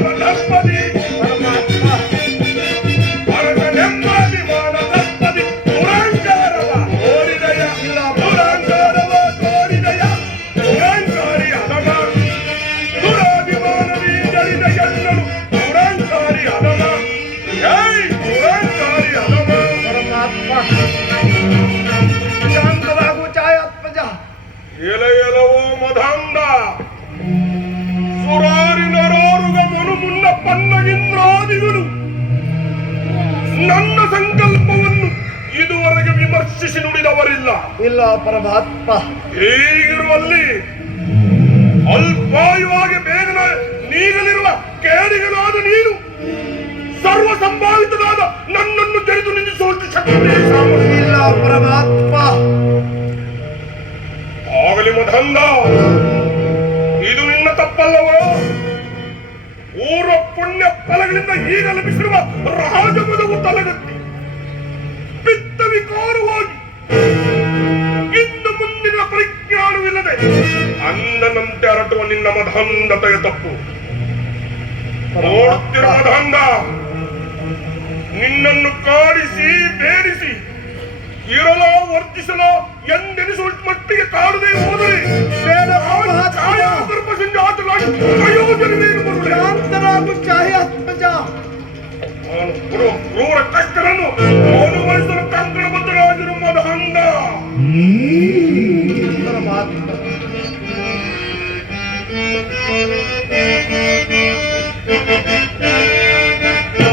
ತಪ್ಪದಿ ಪರಮಾತ್ಮ ಅರಸನೆಂಬಾಭಿಮಾನ ತಪ್ಪದಿ ದುರಾಂಕಾರವ ತೋರಿದಯ ಇಲ್ಲ ದುರಾಂಕಾರವ ತೋರಿದಯ ದುರಾಂಕಾರಿ ಅದಮ ದುರಾಭಿಮಾನವೀ ಜರಿದ ಎನ್ನಲು ದುರಾಂಕಾರಿ ಅದಮ ದುರಾಂಕಾರಿ ಅದಮ ಪರಮಾತ್ಮ ಶಾಂತವಾಗು ಛಾಯಾತ್ಮಜ ಎಲೆಯಲವೋ ಮಧಾಂಧ ಸುರಾರಿನರಾರುಗ ಮನು ಮುನ್ನ ಪನ್ನ ಇಂದ್ರಾದಿಗಳು ನನ್ನ ಸಂಕಲ್ಪವನ್ನು ಇದುವರೆಗೆ ವಿಮರ್ಶಿಸಿ ನುಡಿದವರಿಲ್ಲ ಇಲ್ಲ ಪರಮಾತ್ಮ ಹೀಗಿರುವಲ್ಲಿ ಅಲ್ಪಾಯುವಾಗಿ ಬೇಗನೆ ನೀಗಲಿರುವ ಕೇಡಿಗಳಾದ ನೀನು ಸರ್ವ ಸಂಭಾವಿತನಾದ ನನ್ನನ್ನು ತೆರೆದು ನಿಲ್ಲಿಸುವಷ್ಟು ಶಕ್ತಿ ಇಲ್ಲ ಪರಮಾತ್ಮ ಆಗಲಿ ಮಧಂದ ಇದು ನಿನ್ನ ತಪ್ಪಲ್ಲವೋ ಪೂರ್ವ ಪುಣ್ಯ ಫಲಗಳಿಂದ ಈಗ ಲಭಿಸಿರುವ ರಾಜಪದವು ತಲೆಗತ್ತಿ ಪಿತ್ತ ವಿಕಾರವಾಗಿ ಇನ್ನು ಮುಂದಿನ ಪರಿಜ್ಞಾನವಿಲ್ಲದೆ ಅನ್ನನಂತೆ ಹರಟುವ ನಿನ್ನ ಮಧಂದತೆಯ ತಪ್ಪು ನೋಡುತ್ತಿರುವ ಮಧಂದ ನಿನ್ನನ್ನು ಕಾಡಿಸಿ ಬೇಡಿಸಿ ಇರಲೋ ವರ್ತಿಸಲೋ ಎಂದೆನಿಸುವ ಮಟ್ಟಿಗೆ ಕಾಡದೆ ಹೋದರೆ ಪ್ರಯೋಜನವೇನು ಬರುವುದು ಛಾಯಾತ್ಮಜ ನಾನು ಕೊಡುವ ಕ್ರೂರ ಕಷ್ಟಗಳನ್ನು